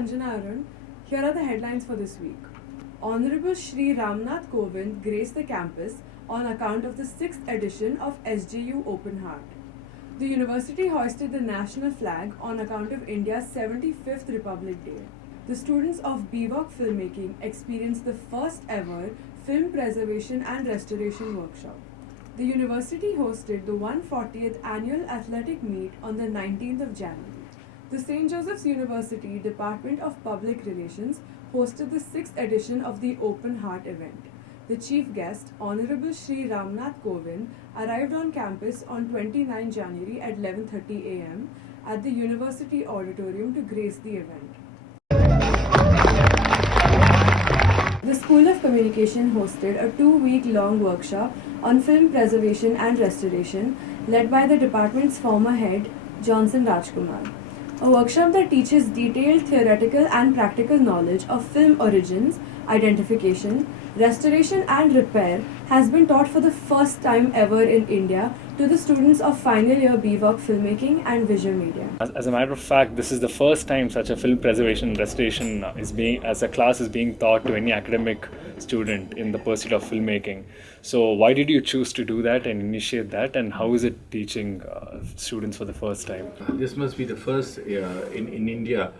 Sanjana. Here are the headlines for this week. Honorable Shri Ramnath Kovind graced the campus on account of the 6th edition of SJU Open Heart. The university hoisted the national flag on account of India's 75th Republic Day. The students of BVOC Filmmaking experienced the first ever film preservation and restoration workshop. The university hosted the 140th annual athletic meet on the 19th of January. The St. Joseph's University Department of Public Relations hosted the 6th edition of the Open Heart event. The chief guest, Honorable Shri Ramnath Kovind, arrived on campus on 29 January at 11:30 am at the university auditorium to grace the event. The School of Communication hosted a 2-week-long workshop on film preservation and restoration led by the department's former head, Johnson Rajkumar. A workshop that teaches detailed theoretical and practical knowledge of film origins, identification, restoration and repair has been taught for the first time ever in India to the students of final year BVOC Filmmaking and Visual Media. As a matter of fact, this is the first time such a film preservation and restoration as a class is being taught to any academic student in the pursuit of filmmaking. So why did you choose to do that and initiate that, and how is it teaching students for the first time? This must be the first in India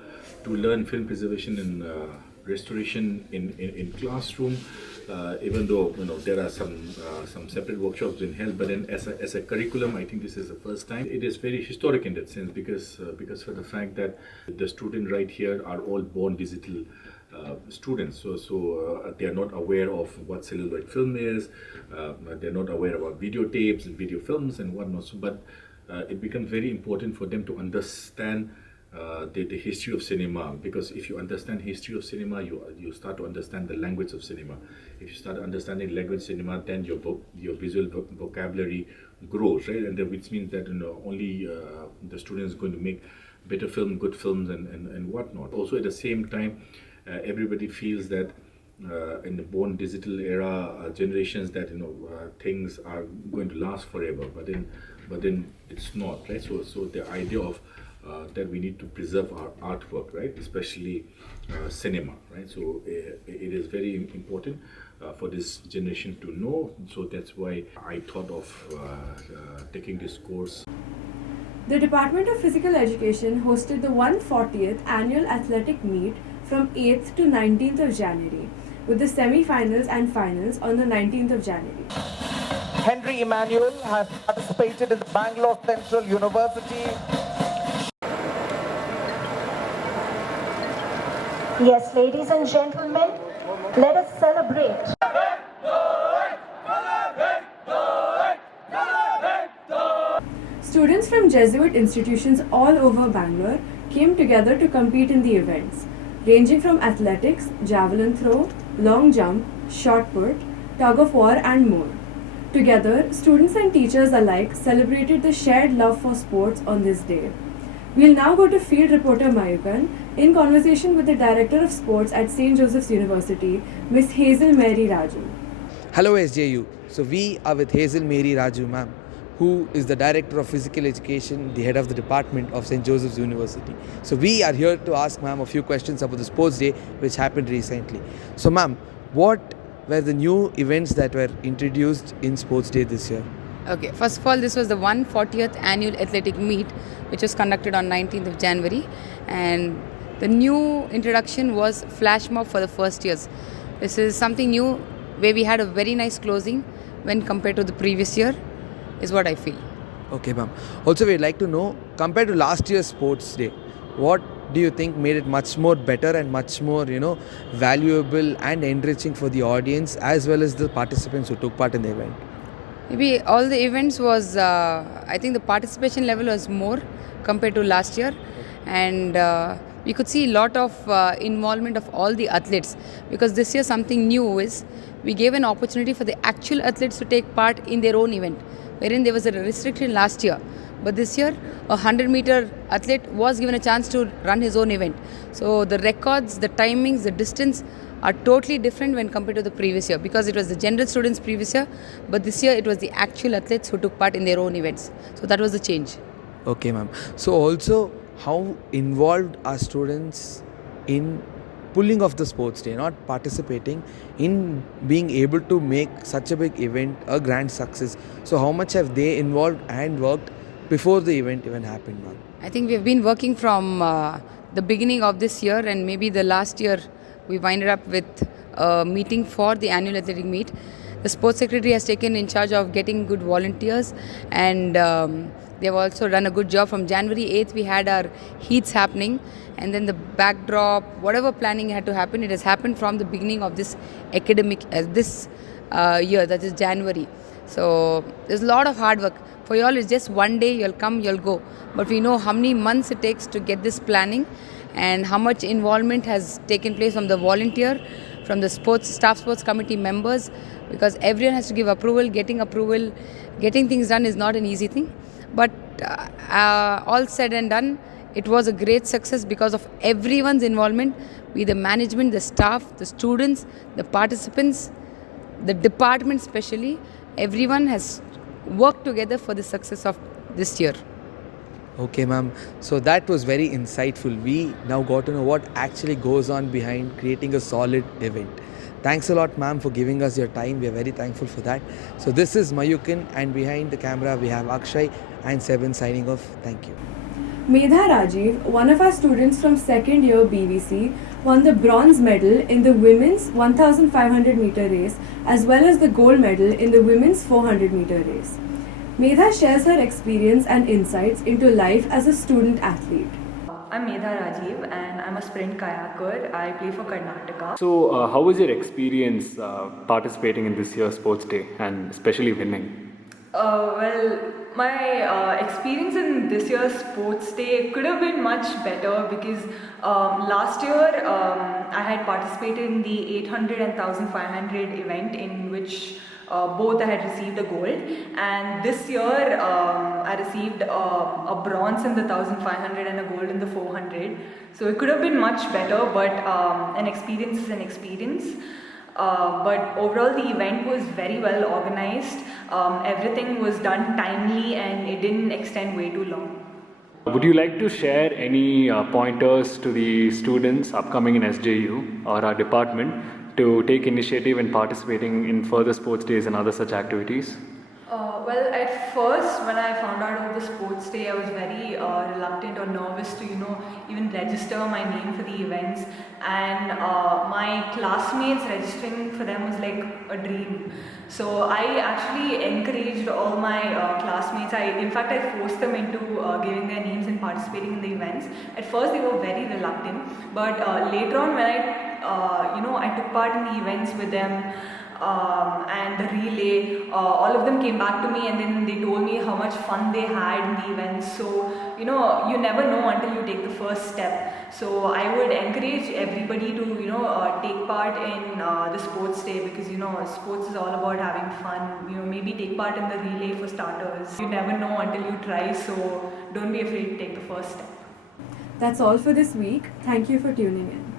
to learn film preservation and restoration in classroom. Even though there are some separate workshops being held, but then as a curriculum, I think this is the first time. It is very historic in that sense because for the fact that the students right here are all born digital students, so they are not aware of what celluloid film is. They're not aware about videotapes and video films and whatnot. So, but it becomes very important for them to understand the history of cinema, because if you understand history of cinema, you start to understand the language of cinema. If you start understanding language cinema, then your visual vocabulary grows, right? And which means that only the students are going to make better film, good films, and whatnot. Also, at the same time, everybody feels that in the born digital era generations that things are going to last forever, but then it's not, right? So the idea of that we need to preserve our artwork, right? Especially cinema, right? So it is very important for this generation to know. So that's why I thought of taking this course. The Department of Physical Education hosted the 140th annual athletic meet from 8th to 19th of January, with the semi-finals and finals on the 19th of January. Henry Emmanuel has participated in the Bangalore Central University. Yes, ladies and gentlemen, let us celebrate. Students from Jesuit institutions all over Bangalore came together to compete in the events, ranging from athletics, javelin throw, long jump, shot put, tug of war and more. Together, students and teachers alike celebrated the shared love for sports on this day. We'll now go to field reporter Mayukan in conversation with the Director of Sports at St. Joseph's University, Miss Hazel Mary Raju. Hello SJU. So we are with Hazel Mary Raju ma'am, who is the Director of Physical Education, the head of the department of St. Joseph's University. So we are here to ask ma'am a few questions about the sports day which happened recently. So ma'am, what were the new events that were introduced in sports day this year? Okay, first of all, this was the 140th annual athletic meet which was conducted on 19th of January, and the new introduction was flash mob for the first years. This is something new where we had a very nice closing when compared to the previous year, is what I feel. Okay ma'am. Also we'd like to know, compared to last year's sports day, what do you think made it much more better and much more valuable and enriching for the audience as well as the participants who took part in the event? Maybe all the events was, I think the participation level was more compared to last year, and we could see a lot of involvement of all the athletes, because this year something new is we gave an opportunity for the actual athletes to take part in their own event, wherein there was a restriction last year. But this year, a 100-meter athlete was given a chance to run his own event. So the records, the timings, the distance are totally different when compared to the previous year, because it was the general students previous year, but this year it was the actual athletes who took part in their own events. So that was the change. Okay ma'am. So also, how involved are students in pulling off the sports day, not participating, in being able to make such a big event a grand success? So how much have they involved and worked before the event even happened, ma'am? I think we've been working from the beginning of this year, and maybe the last year we winded up with a meeting for the annual athletic meet. The sports secretary has taken in charge of getting good volunteers, and they've also done a good job. From January 8th, we had our heats happening, and then the backdrop, whatever planning had to happen, it has happened from the beginning of this academic, this year, that is January. So there's a lot of hard work. For you all, it's just one day, you'll come, you'll go. But we know how many months it takes to get this planning, and how much involvement has taken place from the volunteer, from the staff sports committee members, because everyone has to give approval. Getting things done is not an easy thing. But all said and done, it was a great success because of everyone's involvement, be the management, the staff, the students, the participants, the department especially. Everyone has worked together for the success of this year. Okay, ma'am. So that was very insightful. We now got to know what actually goes on behind creating a solid event. Thanks a lot, ma'am, for giving us your time. We are very thankful for that. So this is Mayukan, and behind the camera we have Akshay and Sebin signing off. Thank you. Medha Rajiv, one of our students from second year BVC, won the bronze medal in the women's 1500 meter race as well as the gold medal in the women's 400 meter race. Medha shares her experience and insights into life as a student athlete. I'm Medha Rajiv and I'm a sprint kayaker. I play for Karnataka. So, how was your experience participating in this year's sports day and especially winning? Well, my experience in this year's sports day could have been much better because last year I had participated in the 800 and 1500 event in which both I had received a gold, and this year I received a bronze in the 1500 and a gold in the 400. So it could have been much better, but an experience is an experience. But overall the event was very well organized. Everything was done timely and it didn't extend way too long. Would you like to share any pointers to the students upcoming in SJU or our department to take initiative in participating in further sports days and other such activities? Well, at first when I found out of the sports day, I was very reluctant or nervous to, even register my name for the events, and my classmates registering for them was like a dream. So I actually encouraged all my classmates. In fact, I forced them into giving their names and participating in the events. At first they were very reluctant, but later on when I took part in the events with them, and the relay, all of them came back to me and then they told me how much fun they had in the events. So, you never know until you take the first step. So I would encourage everybody to, take part in the sports day because, sports is all about having fun. Maybe take part in the relay for starters. You never know until you try, so don't be afraid to take the first step. That's all for this week. Thank you for tuning in.